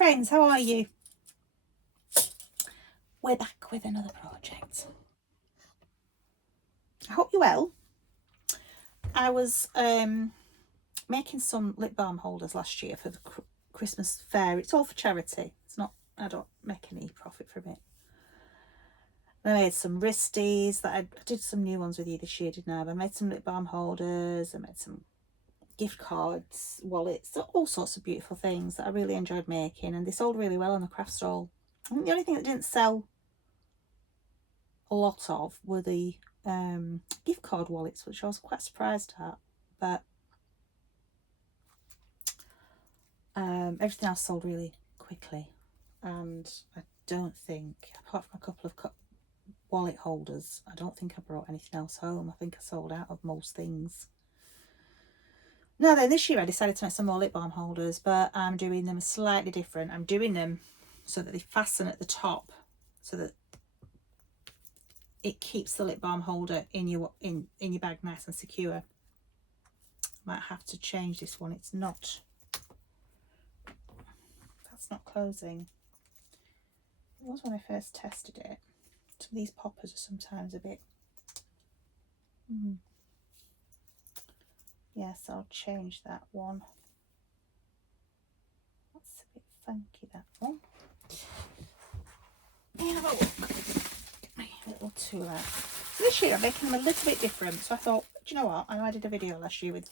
friends, how are you? We're back with another project. I hope you're well. I was making some lip balm holders last year for the Christmas fair. It's all for charity. It's not, I don't make any profit from it. I made some wristies that I did some new ones with you this year, didn't I? But I made some lip balm holders. I made some gift cards, wallets, all sorts of beautiful things that I really enjoyed making, and they sold really well on the craft stall. I think the only thing that didn't sell a lot of were the gift card wallets, which I was quite surprised at, but everything else sold really quickly. And I don't think, apart from a couple of wallet holders, I don't think I brought anything else home. I think I sold out of most things. Now then, this year I decided to make some more lip balm holders, but I'm doing them slightly different. I'm doing them so that they fasten at the top, so that it keeps the lip balm holder in your bag nice and secure. Might have to change this one. It's not, that's not closing. It was when I first tested it. Some of these poppers are sometimes a bit yes, I'll change that one. That's a bit funky, that one. Yeah, have a look. Get my little tool out. So this year I'm making them a little bit different. So I thought, do you know what? I know I did a video last year with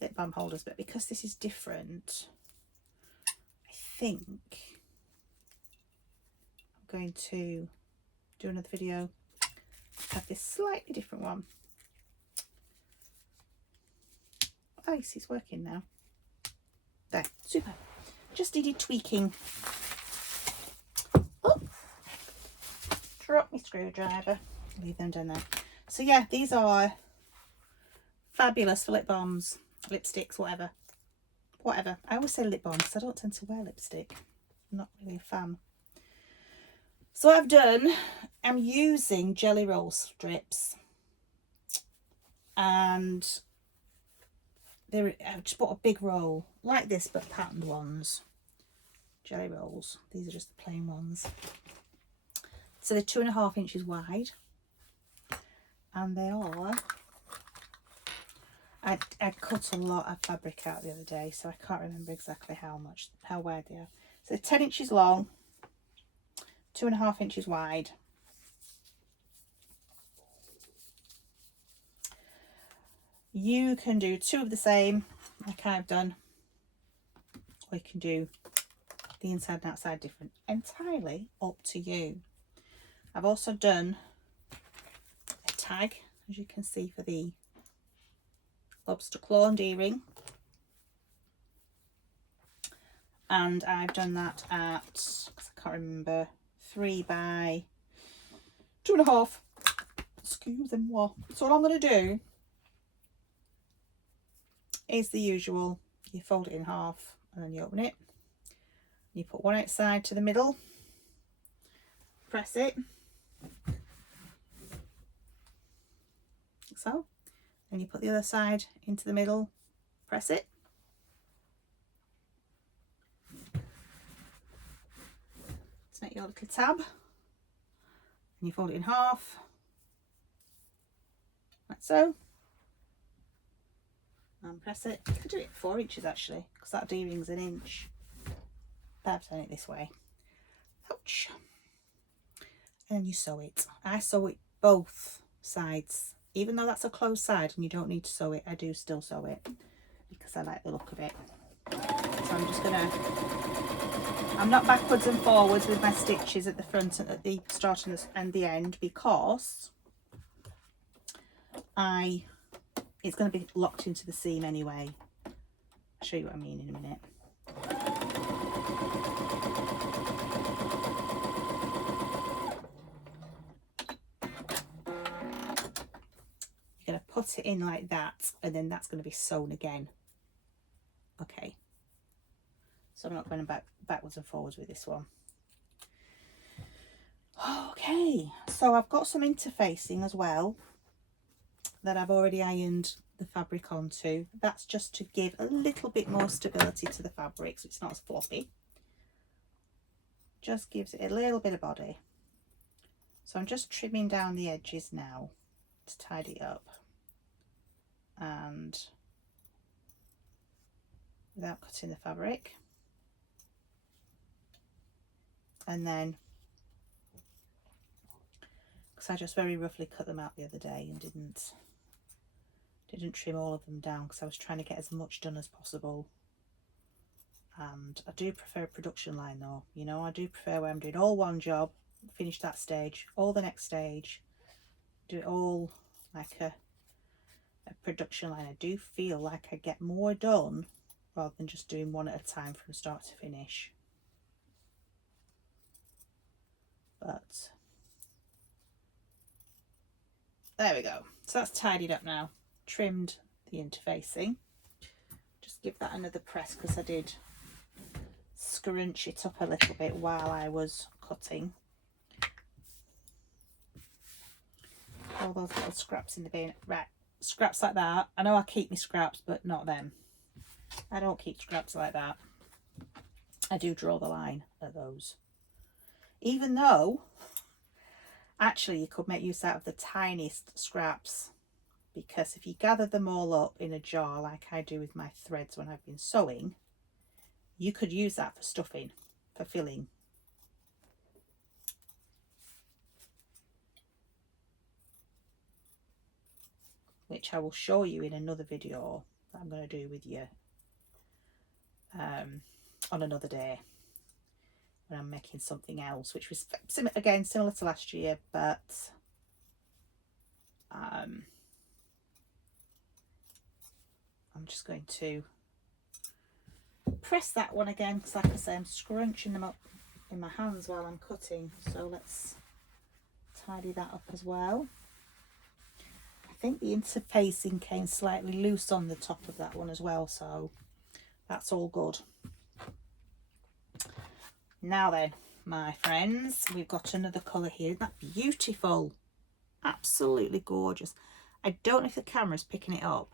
lip balm holders, but because this is different, I think I'm going to do another video. Have this slightly different one. Oh, you see it's working now. There, super. Just needed tweaking. Oh, drop my screwdriver. Leave them down there. So yeah, these are fabulous for lip balms, lipsticks, whatever. Whatever. I always say lip balm because I don't tend to wear lipstick. I'm not really a fan. So what I've done, I'm using jelly roll strips, and I've just bought a big roll like this, but patterned ones. Jelly rolls. These are just the plain ones. So they're 2.5 inches wide, and they are. I cut a lot of fabric out the other day, so I can't remember exactly how wide they are. So they're 10 inches long, 2.5 inches wide. You can do 2 of the same, like I've done, or you can do the inside and outside different. Entirely up to you. I've also done a tag, as you can see, for the lobster claw and D-ring, and I've done that at, because I can't remember, 3 by 2.5. Excusez-moi. So what I'm going to do is the usual. You fold it in half and then you open it. You put one outside to the middle, press it, like so, and you put the other side into the middle, press it. To make your little tab, and you fold it in half, like so, and press it. You could do it 4 inches actually, because that D-ring's 1 inch. But I've done it this way. Ouch. And then you sew it. I sew it both sides. Even though that's a closed side and you don't need to sew it, I do still sew it because I like the look of it. So I'm just gonna, I'm not backwards and forwards with my stitches at the front and at the start and the end, because it's going to be locked into the seam anyway. I'll show you what I mean in a minute. You're going to put it in like that, and then that's going to be sewn again. Okay. So I'm not going backwards and forwards with this one. Okay, so I've got some interfacing as well that I've already ironed the fabric onto. That's just to give a little bit more stability to the fabric so it's not as floppy. just gives it a little bit of body. So I'm just trimming down the edges now to tidy it up, and without cutting the fabric. And then, because I just very roughly cut them out the other day and didn't trim all of them down because I was trying to get as much done as possible. And I do prefer a production line though, you know, I do prefer where I'm doing all one job, finish that stage, all the next stage, do it all like a production line. I do feel like I get more done rather than just doing one at a time from start to finish. But there we go. So that's tidied up now. Trimmed the interfacing. Just give that another press because I did scrunch it up a little bit while I was cutting. All those little scraps in the bin. Right, scraps like that. I know I keep my scraps, but not them. I don't keep scraps like that. I do draw the line at those. Even though, actually, you could make use out of the tiniest scraps, because if you gather them all up in a jar like I do with my threads when I've been sewing, you could use that for stuffing, for filling. Which I will show you in another video that I'm going to do with you on another day when I'm making something else, which was again similar to last year, but I'm just going to press that one again because, like I say, I'm scrunching them up in my hands while I'm cutting, so let's tidy that up as well. I think the interfacing came slightly loose on the top of that one as well, so that's all good. Now then, my friends, we've got another colour here. Isn't that beautiful? Absolutely gorgeous. I don't know if the camera's picking it up,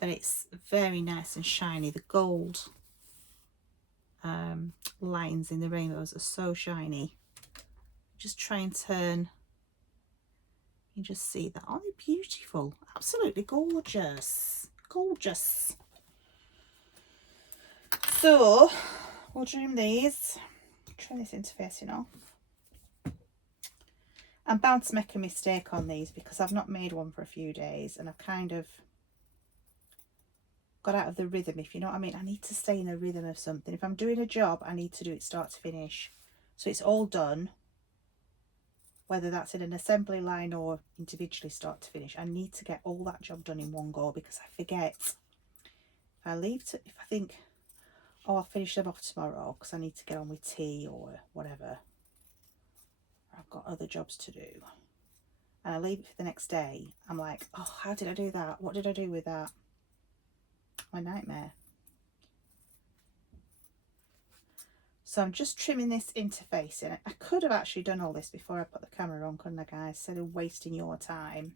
but it's very nice and shiny. The gold lines in the rainbows are so shiny. Just try and turn. You just see that. Oh, they're beautiful. Absolutely gorgeous. Gorgeous. So we'll trim these. Trim this interfacing off. I'm bound to make a mistake on these because I've not made one for a few days and I've kind of got out of the rhythm, if you know what I mean. I need to stay in a rhythm of something. If I'm doing a job, I need to do it start to finish. So it's all done, whether that's in an assembly line or individually start to finish. I need to get all that job done in one go because I forget. If I think, oh, I'll finish them off tomorrow because I need to get on with tea or whatever, I've got other jobs to do, and I leave it for the next day, I'm like, oh, how did I do that? What did I do with that? My nightmare. So I'm just trimming this interfacing. I could have actually done all this before I put the camera on, couldn't I, guys? Instead of wasting your time.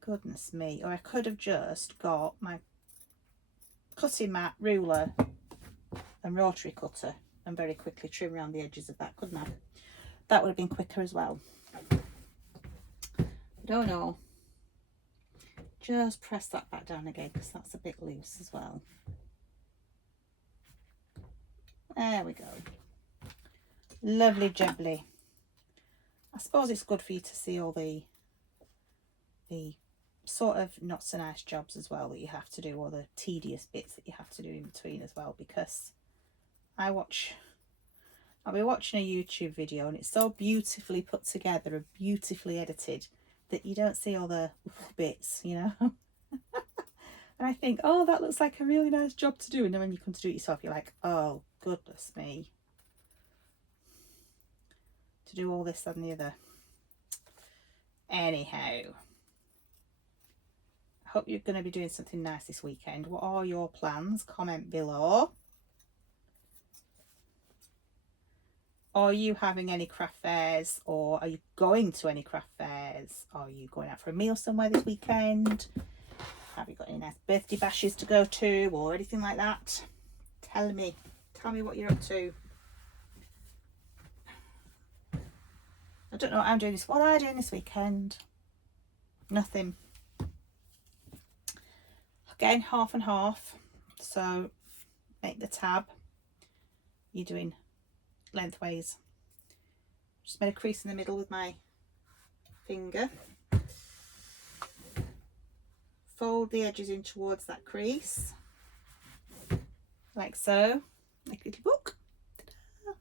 Goodness me. Or I could have just got my cutting mat, ruler and rotary cutter and very quickly trim around the edges of that, couldn't I? That would have been quicker as well. Don't know. Just press that back down again because that's a bit loose as well. There we go. Lovely jubbly. I suppose it's good for you to see all the sort of not so nice jobs as well that you have to do, or the tedious bits that you have to do in between as well, because I'll be watching a YouTube video and it's so beautifully put together and beautifully edited that you don't see all the bits, you know. And I think, oh, that looks like a really nice job to do, and then when you come to do it yourself, you're like, oh goodness me, to do all this and the other. Anyhow, I hope you're going to be doing something nice this weekend. What are your plans? Comment below. Are you having any craft fairs, or are you going to any craft fairs? Are you going out for a meal somewhere this weekend? Have you got any nice birthday bashes to go to or anything like that? Tell me what you're up to. I don't know what I'm doing this. What am I doing this weekend? Nothing. Again, half and half. So make the tab. You're doing lengthways. Just made a crease in the middle with my finger. Fold the edges in towards that crease, like so, like a little book. Ta-da.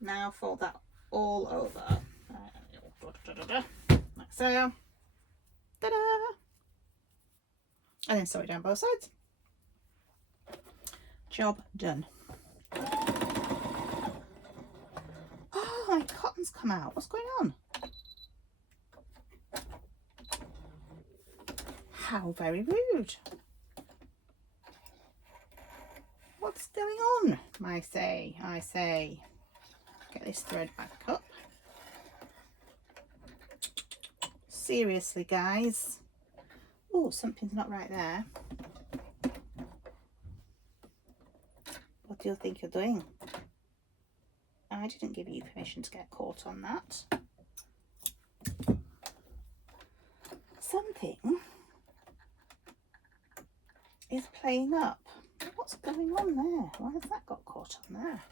Now fold that all over, like so. Ta-da! And then sew it down both sides. Job done. Oh, my cotton's come out. What's going on? How very rude. What's going on? I say. Get this thread back up. Seriously, guys. Oh, something's not right there. What do you think you're doing? I didn't give you permission to get caught on that. Something is playing up. What's going on there? Why has that got caught on there?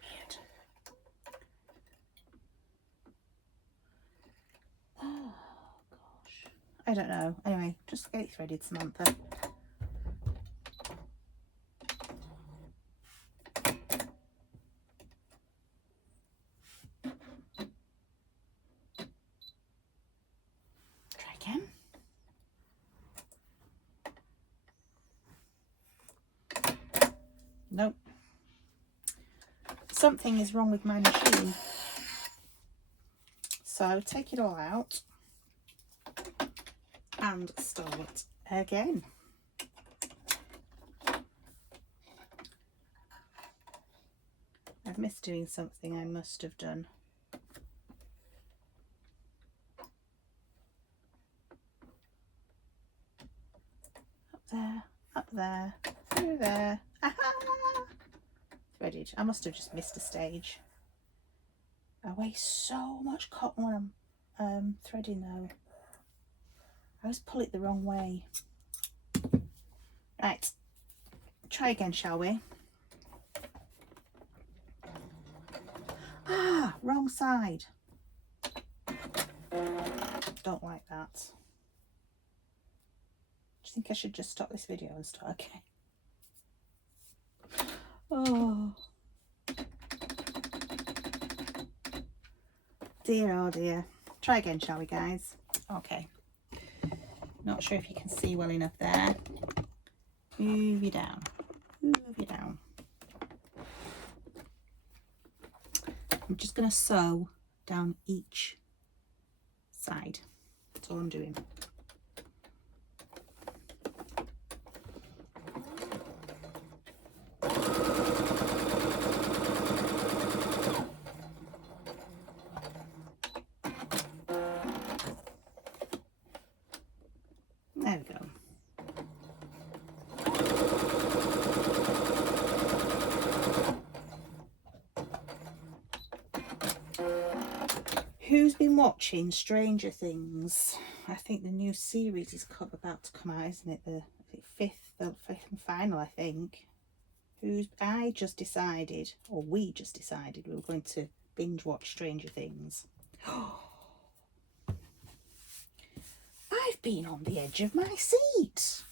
Weird. Oh gosh. I don't know. Anyway, just get it threaded, Samantha. Try again. Nope. Something is wrong with my machine. So take it all out and start again. I've missed doing something I must have done. Up there, through there. Aha! Threaded. I must have just missed a stage. I waste so much cotton when I'm threading though. I always pull it the wrong way. Right, try again, shall we? Ah, wrong side. Don't like that. Do you think I should just stop this video and start again? Oh dear, oh dear. Try again, shall we, guys? Okay. Not sure if you can see well enough there. Move you down. Move you down. I'm just going to sew down each side. That's all I'm doing. There we go. Who's been watching Stranger Things? I think the new series is about to come out, isn't it? The fifth and final, I think. I just decided, or we just decided, we were going to binge watch Stranger Things. I've been on the edge of my seat.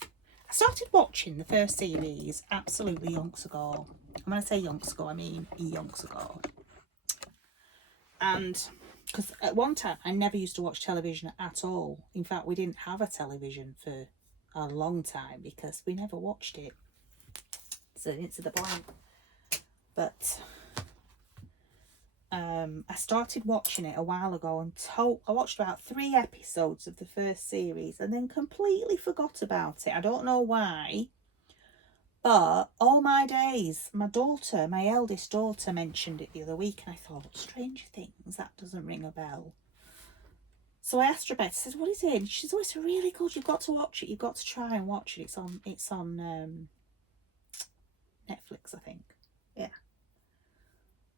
I started watching the first series absolutely yonks ago. And when I say yonks ago, I mean yonks ago. And because at one time I never used to watch television at all. In fact, we didn't have a television for a long time because we never watched it. So it's to the point. But I started watching it a while ago and I watched about 3 episodes of the first series and then completely forgot about it. I don't know why, but all my days, my eldest daughter mentioned it the other week and I thought, Stranger Things, that doesn't ring a bell. So I asked Rebecca, I said, what is it? And she said, oh, it's really good. You've got to watch it. You've got to try and watch it. It's on Netflix, I think. Yeah.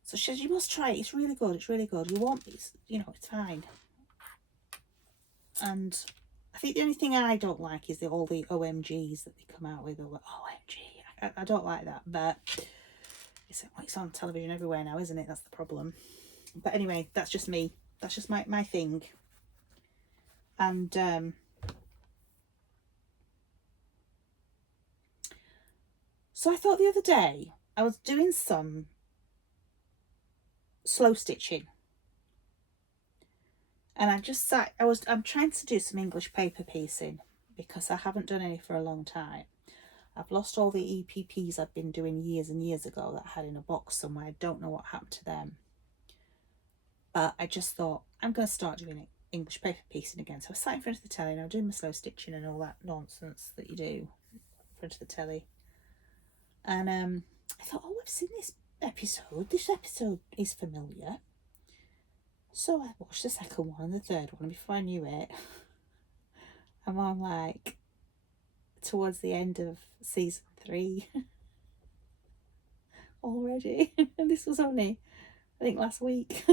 So she said, you must try it. It's really good. It's really good. It's fine. And I think the only thing I don't like is all the OMGs that they come out with. All the OMG. I don't like that. But it's on television everywhere now, isn't it? That's the problem. But anyway, that's just me. That's just my thing. And so I thought the other day I was doing some slow stitching, and I'm trying to do some English paper piecing because I haven't done any for a long time. I've lost all the EPPs I've been doing years and years ago that I had in a box somewhere. I don't know what happened to them, but I just thought I'm going to start doing it English paper piecing again. So I sat in front of the telly and I was doing my slow stitching and all that nonsense that you do in front of the telly. And I thought, oh, I've seen this episode. This episode is familiar. So I watched the second one and the third one, and before I knew it, I'm on like towards the end of season 3 already. And this was only, I think, last week.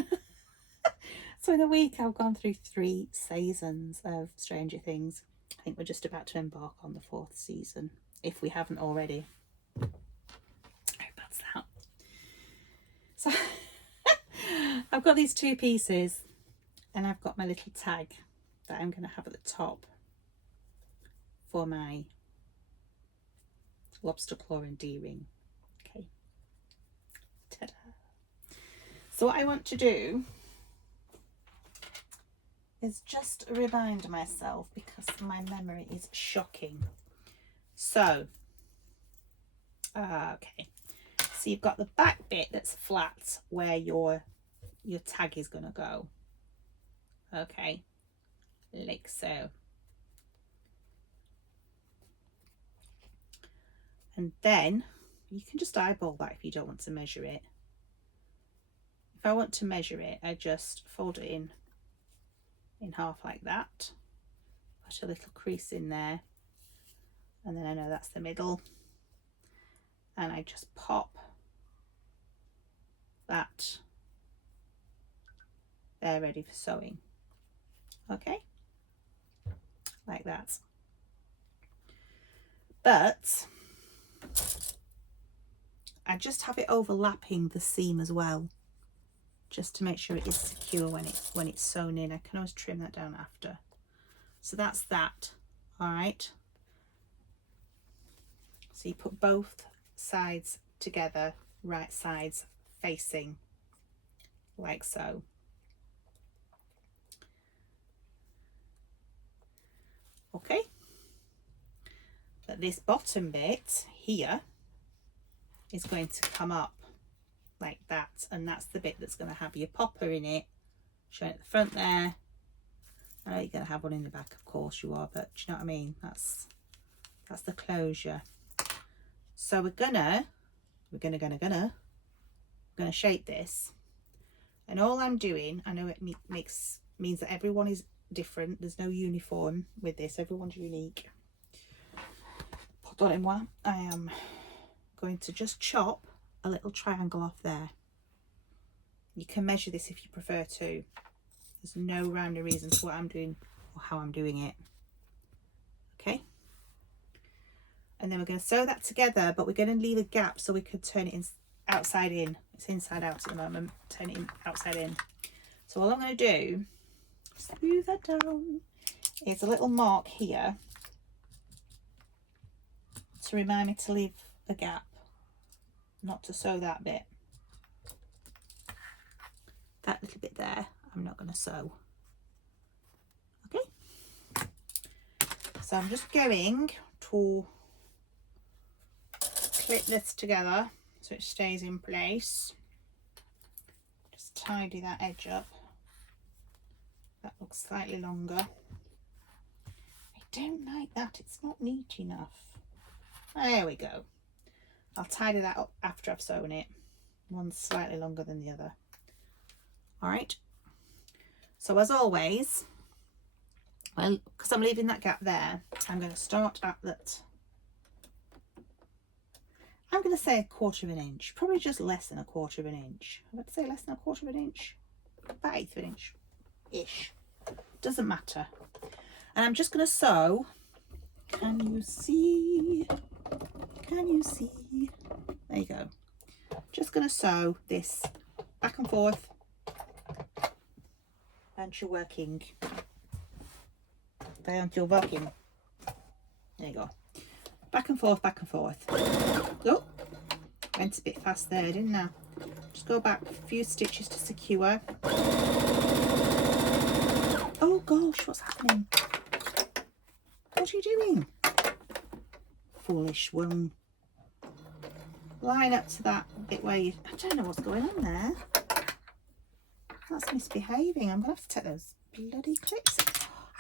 So in a week I've gone through 3 seasons of Stranger Things. I think we're just about to embark on the 4th season, if we haven't already. I hope that's that. So I've got these 2 pieces, and I've got my little tag that I'm going to have at the top for my lobster claw and D-ring. Okay. Ta-da. So what I want to do is just remind myself, because my memory is shocking. So, okay. So you've got the back bit that's flat where your tag is going to go. Okay. Like so. And then you can just eyeball that if you don't want to measure it. If I want to measure it, I just fold it in half like that, put a little crease in there, and then I know that's the middle, and I just pop that there, ready for sewing. Okay, like that. But I just have it overlapping the seam as well, just to make sure it is secure when it's sewn in. I can always trim that down after. So that's that. All right. So you put both sides together, right sides facing, like so. Okay. But this bottom bit here is going to come up like that, and that's the bit that's going to have your popper in it, showing at the front there. I know you're going to have one in the back, of course you are, but do you know what I mean? That's the closure. So we're gonna shape this, and all I'm doing, I know it means that everyone is different. There's no uniform with this. Everyone's unique. Pardonnez-moi. I am going to just chop a little triangle off there. You can measure this if you prefer to. There's no rhyme or reason to what I'm doing or how I'm doing it. Okay. And then we're going to sew that together, but we're going to leave a gap so we could turn it outside in. It's inside out at the moment. Turn it outside in. So all I'm going to do, smooth that down, is a little mark here to remind me to leave a gap, not to sew that bit. That little bit there, I'm not going to sew. Okay. So I'm just going to clip this together so it stays in place. Just tidy that edge up. That looks slightly longer. I don't like that, it's not neat enough. There we go. I'll tidy that up after I've sewn it. One's slightly longer than the other. All right. So as always, Well, because I'm leaving that gap there, I'm going to start at that. I'm going to say 1/4 of an inch, probably just less than 1/4 of an inch. I would say less than 1/4 of an inch, about 1/8 of an inch ish. Doesn't matter. And I'm just going to sew. Can you see? Can you see? There you go. Just going to sew this back and forth. And you're working. Aren't you working? There you go. Back and forth, back and forth. Oh, went a bit fast there, didn't I? Just go back a few stitches to secure. Oh gosh, what's happening? What are you doing? Foolish one. Line up to that bit where you... I don't know what's going on there. That's misbehaving. I'm going to have to take those bloody clips.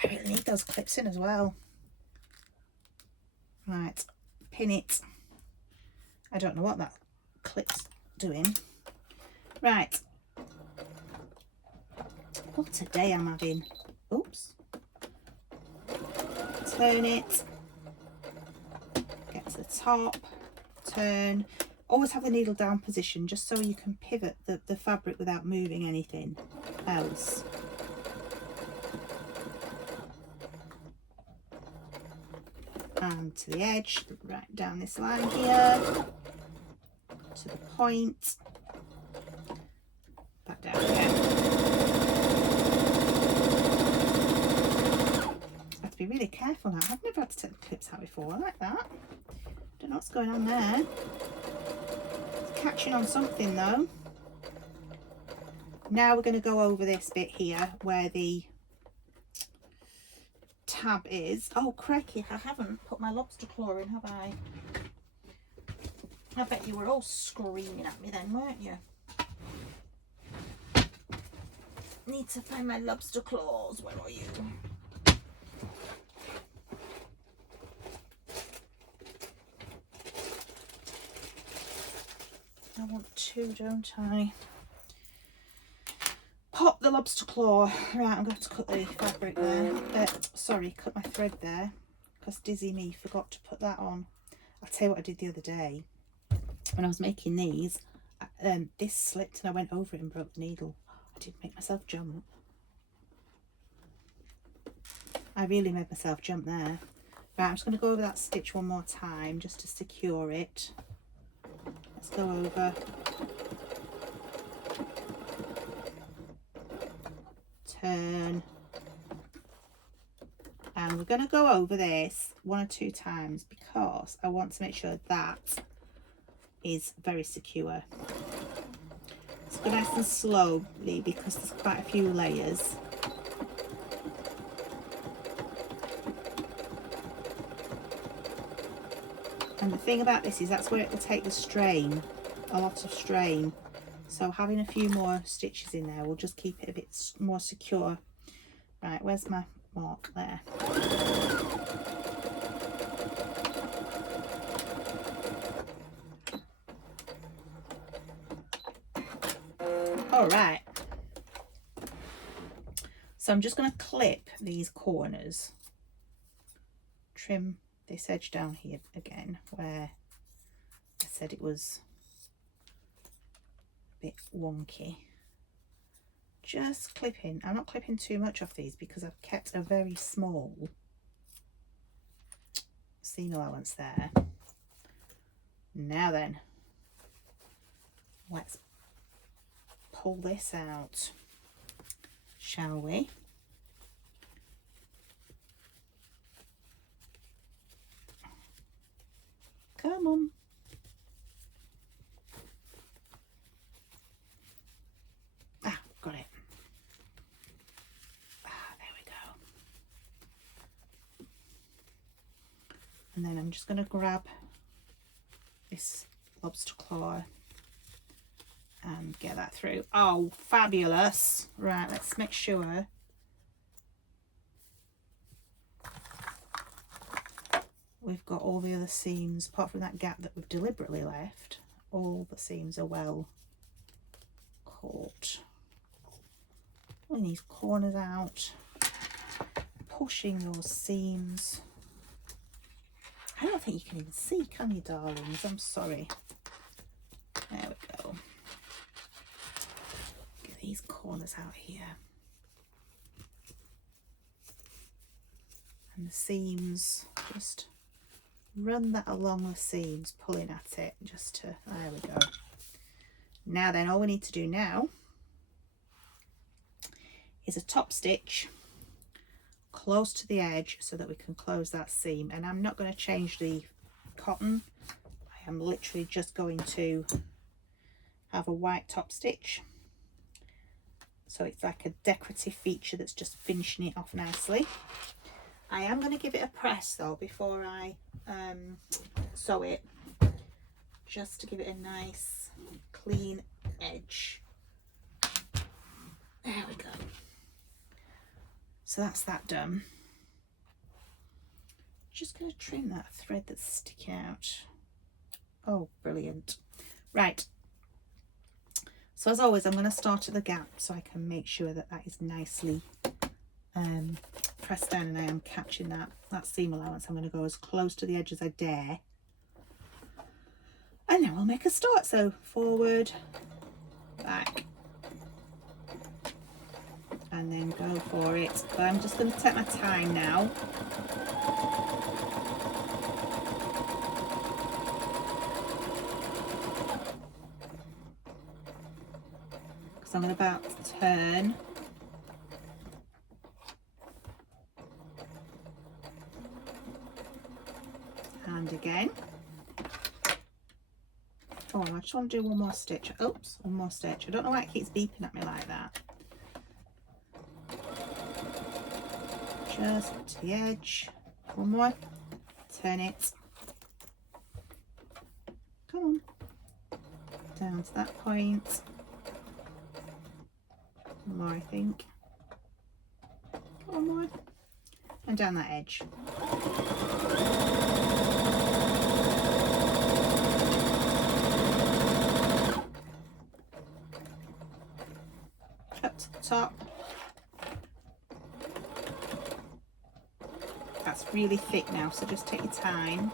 I really need those clips in as well. Right, pin it. I don't know what that clip's doing. Right. What a day I'm having. Oops. Turn it. Get to the top. Turn. Always have the needle down position just so you can pivot the fabric without moving anything else. And to the edge, right down this line here, to the point, back down again. I have to be really careful now. I've never had to take the clips out before. I like that. Don't know what's going on there. It's catching on something though. Now we're going to go over this bit here where the tab is. Oh crikey, I haven't put my lobster claw in, have I? I bet you were all screaming at me then, weren't you? Need to find my lobster claws. Where are you? I want two, don't I? Pop the lobster claw. Right, I'm going to have to cut the fabric there. Sorry, cut my thread there. Because dizzy me forgot to put that on. I'll tell you what I did the other day. When I was making these, this slipped and I went over it and broke the needle. I did make myself jump. I really made myself jump there. Right, I'm just going to go over that stitch one more time just to secure it. Let's go over. Turn. And we're going to go over this 1 or 2 times because I want to make sure that is very secure. Let's go nice and slowly because there's quite a few layers. And the thing about this is that's where it will take the strain, a lot of strain. So having a few more stitches in there will just keep it a bit more secure. Right, where's my mark there? All right. So I'm just going to clip these corners, trim this edge down here again where I said it was a bit wonky. Just clipping. I'm not clipping too much off these because I've kept a very small seam allowance there. Now then, let's pull this out, shall we? Come on. Ah, got it. Ah, there we go. And then I'm just going to grab this lobster claw and get that through. Oh, fabulous. Right, let's make sure we've got all the other seams, apart from that gap that we've deliberately left. All the seams are well caught. Pulling these corners out. pushing those seams. I don't think you can even see, can you, darlings? I'm sorry. There we go. Get these corners out here. And the seams, just run that along the seams, pulling at it just to, there we go. Now then, all we need to do now is a top stitch close to the edge so that we can close that seam. And I'm not going to change the cotton. I am literally just going to have a white top stitch. So it's like a decorative feature that's just finishing it off nicely. I am going to give it a press though before I sew it, just to give it a nice clean edge. There we go. So that's that done. Just going to trim that thread that's sticking out. Oh, brilliant. Right. So as always, I'm going to start at the gap so I can make sure that that is nicely pressed down, and I am catching that seam allowance. I'm going to go as close to the edge as I dare. And then we'll make a start. So forward, back, and then go for it. But I'm just going to take my time now. Because I'm about to turn. And again. Oh, I just want to do one more stitch. Oops, one more stitch. I don't know why it keeps beeping at me like that. Just to the edge. One more. Turn it. Come on. Down to that point. One more, I think. One more. And down that edge. Up to the top. That's really thick now, so just take your time.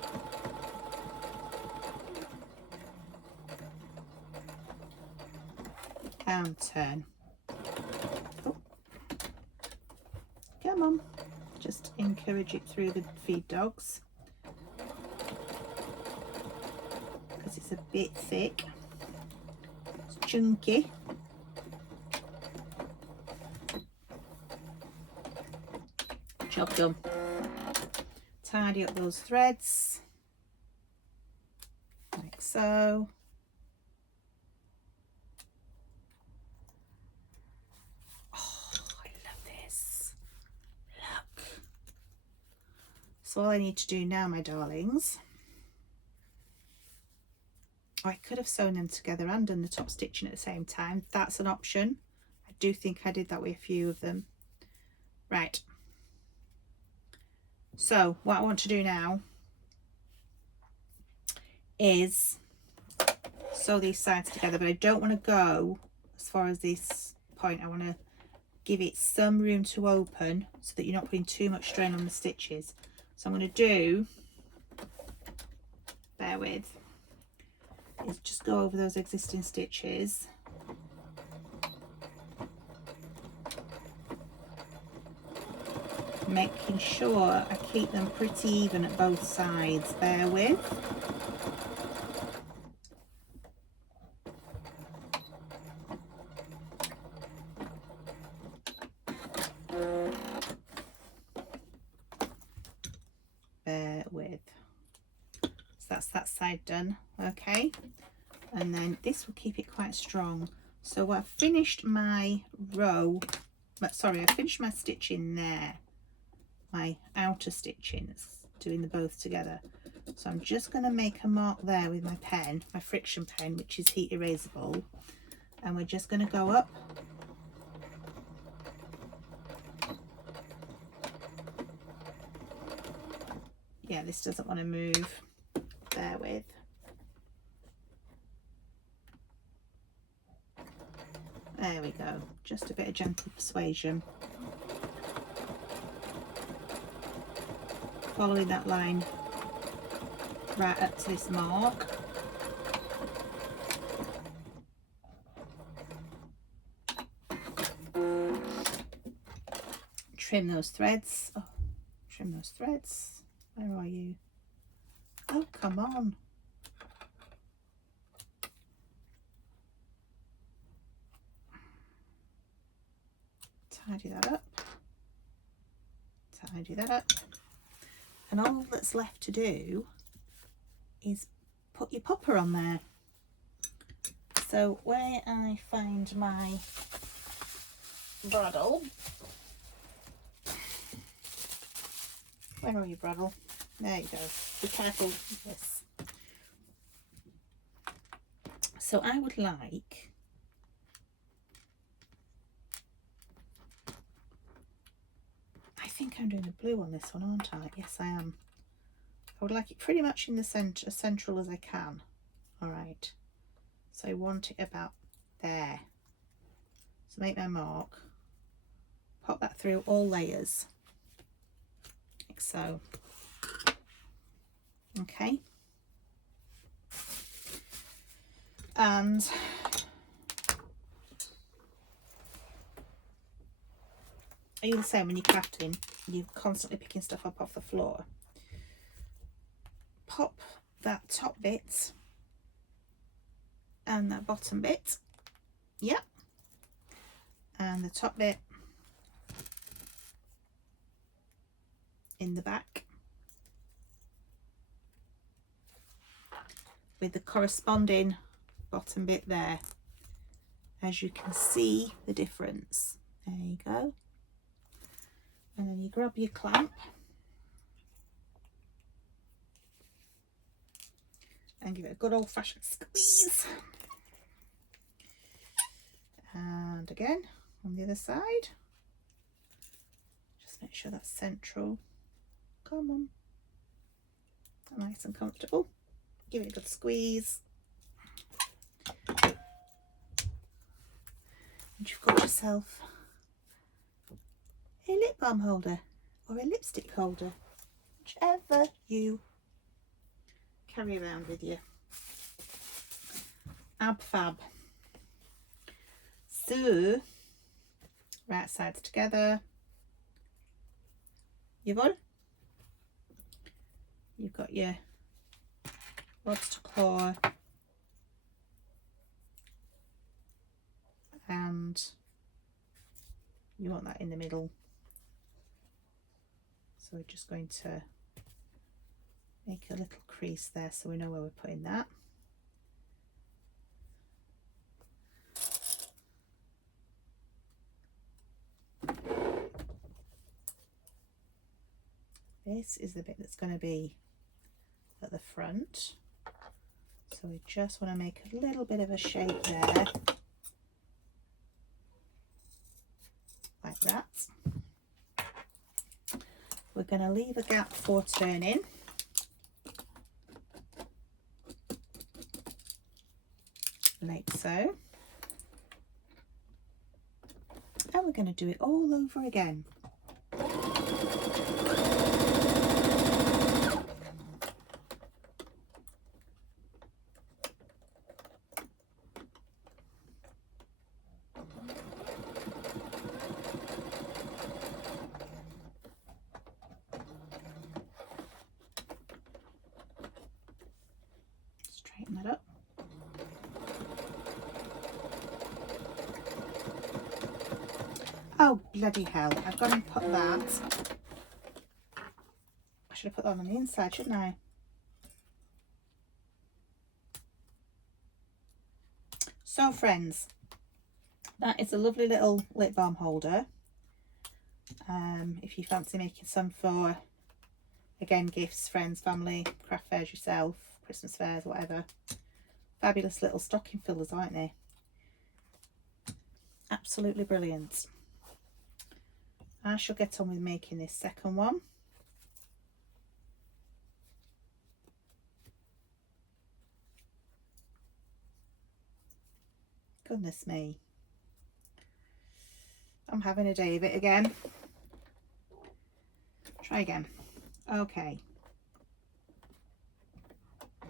And turn. Oh. Come on. Just encourage it through the feed dogs. Because it's a bit thick. It's chunky. Job done. Tidy up those threads like so. Oh, I love this. Look. So all I need to do now, my darlings, I could have sewn them together and done the top stitching at the same time. That's an option. I do think I did that with a few of them. Right. So what I want to do now is sew these sides together, but I don't want to go as far as this point. I want to give it some room to open so that you're not putting too much strain on the stitches. So I'm going to do, bear with, is just go over those existing stitches. Making sure I keep them pretty even at both sides. Bear with. Bear with. So that's that side done. Okay. And then this will keep it quite strong. So I've finished my row, sorry, I finished my stitching there. My outer stitching, it's doing the both together. So I'm just going to make a mark there with my pen, my friction pen, which is heat erasable, and we're just going to go up yeah, this doesn't want to move, bear with. There we go, just a bit of gentle persuasion. following that line right up to this mark. Trim those threads. Oh, trim those threads. Where are you? Oh, come on. Tidy that up. Tidy that up. And all that's left to do is put your popper on there. So where I find my bradawl, where are you, bradawl? There you go. Be careful with this. So I would like I think I'm doing a blue on this one, aren't I? Yes, I am. I would like it pretty much in the centre, as central as I can. All right. So I want it about there. So make my mark. Pop that through all layers, like so. Okay. And are you the same when you're crafting? You're constantly picking stuff up off the floor. Pop that top bit and that bottom bit. Yep. And the top bit in the back with the corresponding bottom bit there. As you can see the difference. There you go. And then you grab your clamp and give it a good old-fashioned squeeze. And again on the other side. Just make sure that's central. Come on. Nice and comfortable. Give it a good squeeze. And you've got yourself a lip balm holder or a lipstick holder, whichever you carry around with you. Ab fab. So, right sides together. You've got your rods to claw, and you want that in the middle. So we're just going to make a little crease there so we know where we're putting that. This is the bit that's going to be at the front. So we just want to make a little bit of a shape there. Like that. We're going to leave a gap for turning. Like so. And we're going to do it all over again. Straighten that up. Oh, bloody hell, I've got to put that. I should have put that on the inside, shouldn't I? So friends, that is a lovely little lip balm holder. If you fancy making some for, again, gifts, friends, family, craft fairs yourself, Christmas fairs, whatever. Fabulous little stocking fillers, aren't they? Absolutely brilliant. I shall get on with making this second one. Goodness me. I'm having a day of it again. Try again. Okay.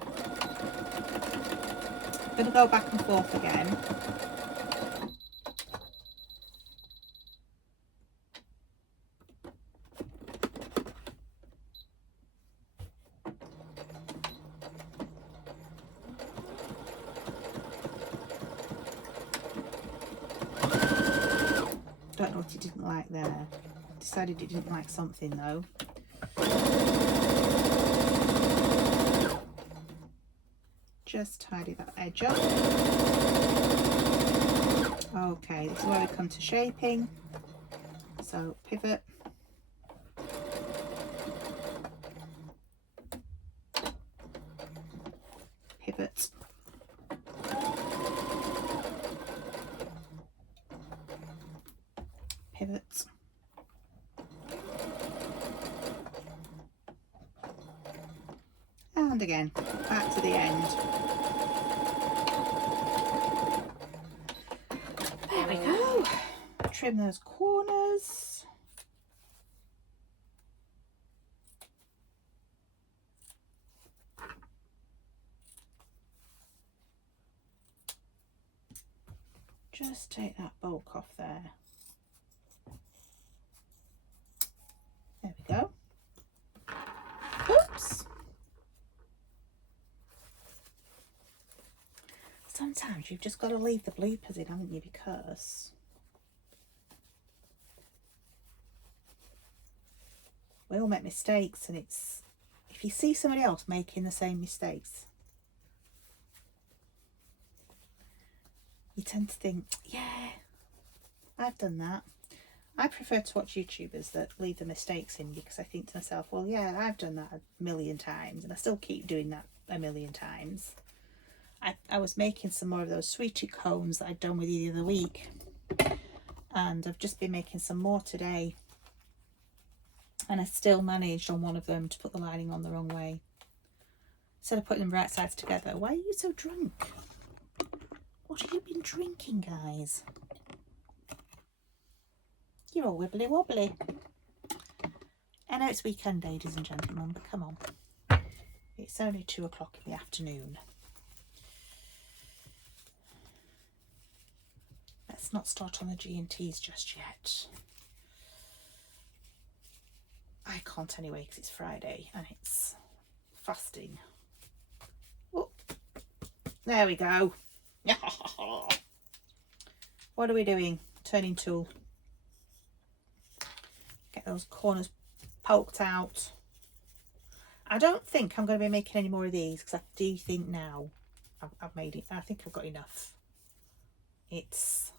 I'm going to go back and forth again. Don't know what he didn't like there. Decided he didn't like something though. Just tidy that edge up. Okay, this is where we come to shaping. So pivot. Pivot. Pivot. And again, back to the end. There we go. Trim those corners. Just take that bulk off there. There we go. Oops. Sometimes you've just got to leave the bloopers in, haven't you? Because we all make mistakes, and it's, if you see somebody else making the same mistakes, you tend to think, yeah, I've done that. I prefer to watch YouTubers that leave the mistakes in, because I think to myself, well, yeah, I've done that a million times and I still keep doing that a million times. I was making some more of those sweetie cones that I'd done with you the other week, and I've just been making some more today, and I still managed on one of them to put the lining on the wrong way. Instead of putting them right sides together. Why are you so drunk? What have you been drinking, guys? You're all wibbly wobbly. I know it's weekend, ladies and gentlemen, but come on. It's only 2 o'clock in the afternoon. Let's not start on the G&Ts just yet. I can't anyway, because it's Friday and it's fasting. Oh, there we go. What are we doing? Turning tool. Get those corners poked out. I don't think I'm going to be making any more of these, because I do think now I've made it. I think I've got enough. It's,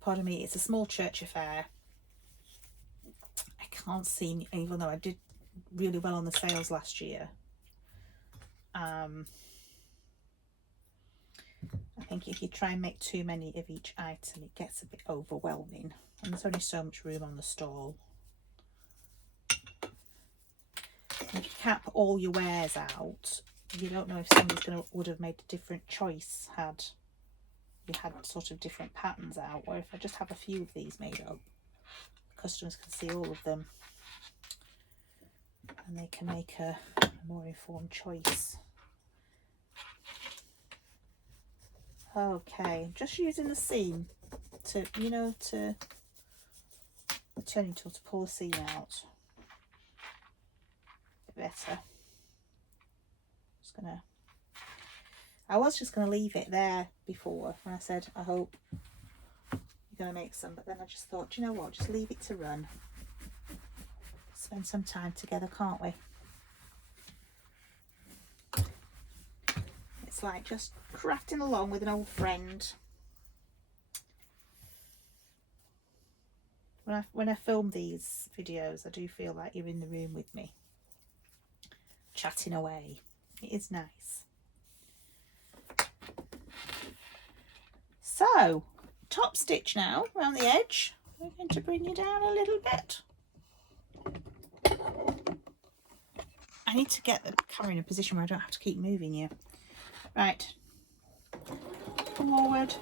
pardon me, it's a small church affair. I can't see, even though I did really well on the sales last year. I think if you try and make too many of each item, it gets a bit overwhelming, and there's only so much room on the stall. If you can't put all your wares out, you don't know if somebody's would have made a different choice had you had sort of different patterns out, or if I just have a few of these made up, customers can see all of them and they can make a more informed choice. Okay, just using the seam to, you know, to the turning tool to pull the seam out. A bit better. I was just gonna leave it there before when I said I hope you're gonna make some, but then I just thought, you know what, just leave it to run. Spend some time together, can't we? It's like just crafting along with an old friend. When I film these videos, I do feel like you're in the room with me, chatting away. It is nice. So, top stitch now around the edge. We're going to bring you down a little bit. I need to get the camera in a position where I don't have to keep moving you. Right. Forward.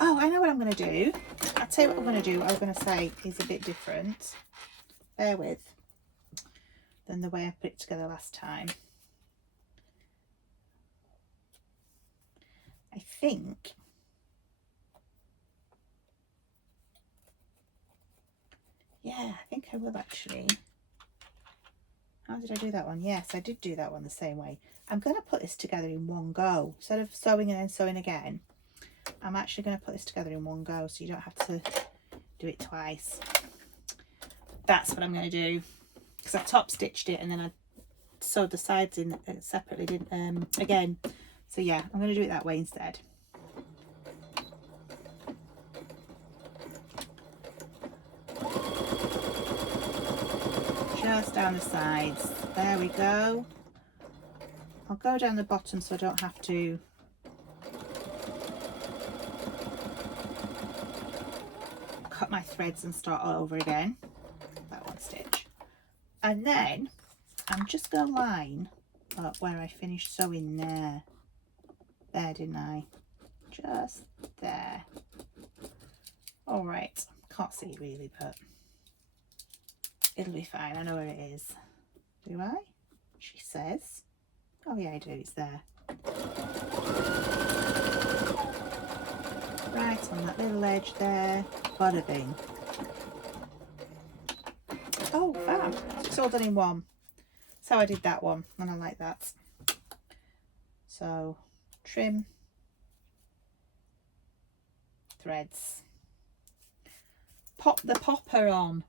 Oh, I know what I'm going to do. I'll tell you what I'm going to do. What I'm going to say is a bit different. bear with, than the way I put it together last time. I think I think I will actually. How did I do that one? Yes, I did do that one the same way. I'm going to put this together in one go. Instead of sewing and then sewing again, I'm actually going to put this together in one go so you don't have to do it twice. That's what I'm going to do, because I top stitched it and then I sewed the sides in separately, didn't again. So yeah, I'm going to do it that way instead. Just down the sides. There we go. I'll go down the bottom so I don't have to cut my threads and start all over again. That one stitch. And then I'm just going to line up where I finished sewing there. There, didn't I? Just there. All right. Can't see it really, but it'll be fine. I know where it is. Do I? She says. Oh yeah, I do. It's there. Right on that little edge there. Bada bing. Oh, fab. It's all done in one. So I did that one, and I like that. So trim, threads, pop the popper on.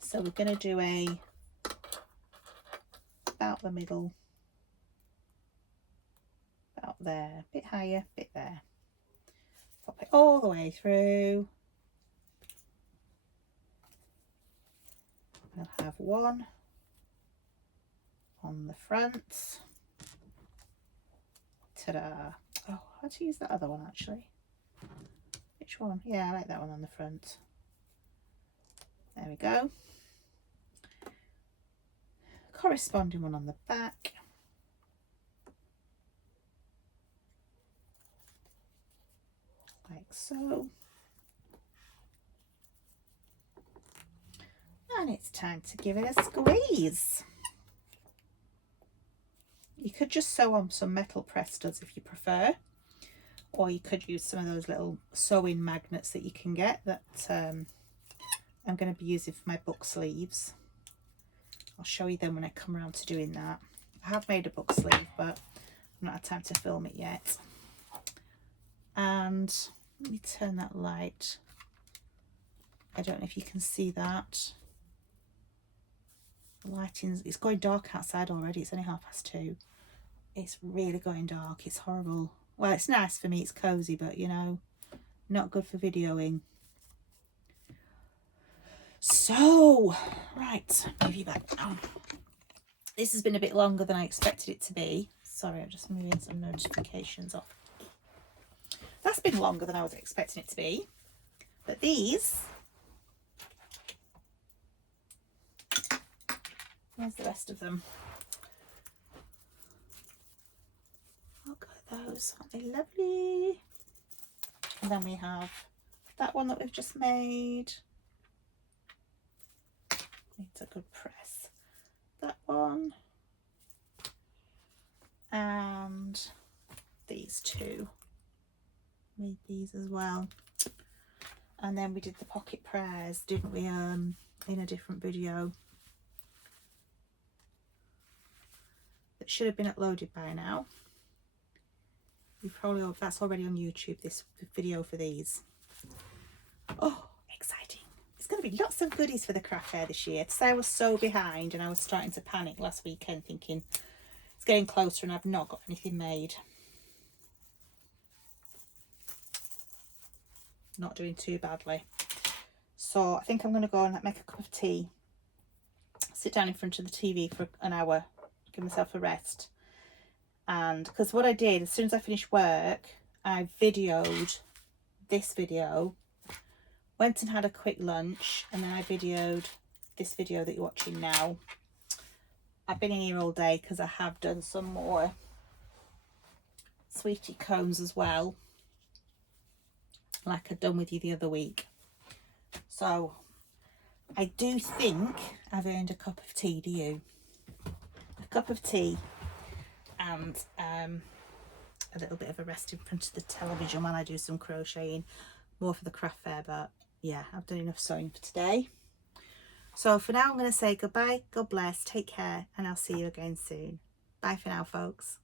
So we're going to do about the middle, about there, bit higher, bit there. Pop it all the way through. We'll have one on the front. Ta-da. Oh, how to use that other one actually. Which one? Yeah, I like that one on the front. There we go. Corresponding one on the back. Like so. And it's time to give it a squeeze. You could just sew on some metal press studs if you prefer, or you could use some of those little sewing magnets that you can get that I'm going to be using for my book sleeves. I'll show you them when I come around to doing that. I have made a book sleeve, but I've not had time to film it yet. And let me turn that light. I don't know if you can see that. The lighting's, it's going dark outside already. It's only 2:30. It's really going dark. It's horrible. Well, it's nice for me. It's cozy, but you know, not good for videoing. So, right, move you back down. This has been a bit longer than I expected it to be. Sorry, I'm just moving some notifications off. That's been longer than I was expecting it to be. But these, here's the rest of them. Look at those, aren't they lovely? And then we have that one that we've just made. Needs a good press. That one. And these two. Made these as well. And then we did the pocket prayers, didn't we, in a different video that should have been uploaded by now. You probably, that's already on YouTube, this video for these. Oh, exciting. There's going to be lots of goodies for the craft fair this year. Today I was so behind and I was starting to panic last weekend thinking it's getting closer and I've not got anything made. Not doing too badly. So I think I'm going to go and make a cup of tea, sit down in front of the TV for an hour, give myself a rest. And because what I did, as soon as I finished work, I videoed this video, went and had a quick lunch, and then I videoed this video that you're watching now. I've been in here all day because I have done some more sweetie cones as well, like I'd done with you the other week. So I do think I've earned a cup of tea, do you? A cup of tea and a little bit of a rest in front of the television while I do some crocheting, more for the craft fair, but yeah, I've done enough sewing for today. So for now, I'm going to say goodbye, God bless, take care, and I'll see you again soon. Bye for now, folks.